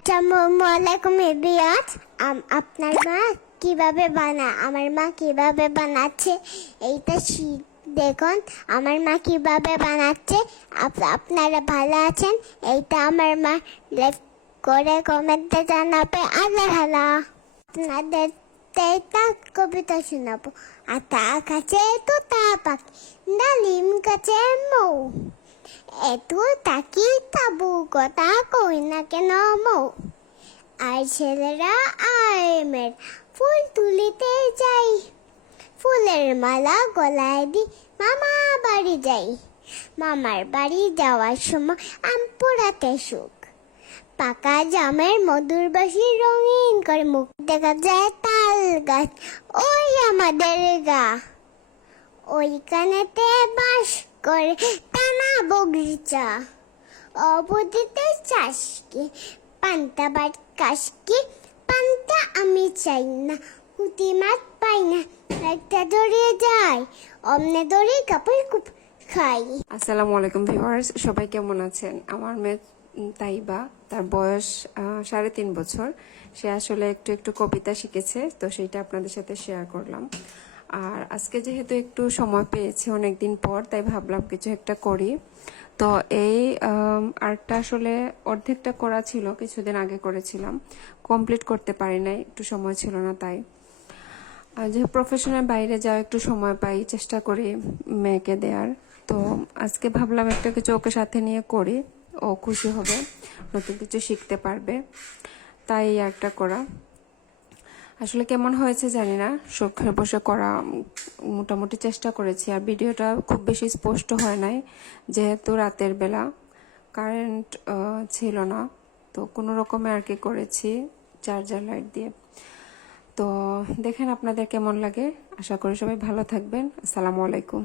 আসসালামু আলাইকুম এভরিওয়ান। আপনার মা কিভাবে আমার মা কিভাবে বানাচ্ছে এইটা দেখুন। আমার মা কিভাবে বানাচ্ছে। আপনারা ভালো আছেন? এইটা আমার মা লাইক করে কমেন্টে জানাবে। আল্লাহ ভালো। আপনাদের একটা কবিতা শোনাবো। আতা কাছে তো তা পাখি, ডালিম কাছে মৌ, এত তাকি তাবু কথা কই না কেন মৌ। আর ছেলেরা আয় মের ফুল তুলিতে যাই, ফুলের মালা গলায় দি মামা বাড়ি যাই। মামার বাড়ি যাওয়ার সময় আম পোড়াতে সুখ, পাকা জামের মধুর বাসি রঙিন করে মুখ, দেখা যায় তাল গাছ ওই আমাদের গা, ওইখানেতে বাস করে টানা বগিচা। অবধিতে চাষকে পান্তা বাট কাশকে, পান্তা আমি চাই না, পুঁটি মাছ পাই না, একটা দড়িয়ে যায় অমনে দড়ি কাপড় কুপ খাই। আসসালামু আলাইকুম ভিউয়ার্স, সবাই কেমন আছেন? আমার মেয়ে তাইবা, তার বয়স 3.5 বছর। সে আসলে একটু একটু কবিতা শিখেছে, তো সেইটা আপনাদের সাথে শেয়ার করলাম। আর আজকে যেহেতু একটু সময় পেয়েছি অনেকদিন পর, তাই ভাবলাম কিছু একটা করি। তো এই আর্টটা আসলে অর্ধেকটা করা ছিল, কিছুদিন আগে করেছিলাম, কমপ্লিট করতে পারি নাই, একটু সময় ছিল না। তাই যে প্রফেশনের বাইরে যাও একটু সময় পাই, চেষ্টা করি মেয়েকে দেওয়ার। তো আজকে ভাবলাম একটা কিছু ওকে সাথে নিয়ে করি, ও খুশি হবে, নতুন কিছু শিখতে পারবে, তাই একটা করা। আসলে কেমন হয়েছে জানি না, শখে বসে করা, মোটামুটি চেষ্টা করেছি। আর ভিডিওটা খুব বেশি স্পষ্ট হয় নাই, যেহেতু রাতের বেলা কারেন্ট ছিল না, তো কোনো রকমে আর কি করেছি চার্জার লাইট দিয়ে। তো দেখেন আপনাদের কেমন লাগে। আশা করি সবাই ভালো থাকবেন। আসসালামু আলাইকুম।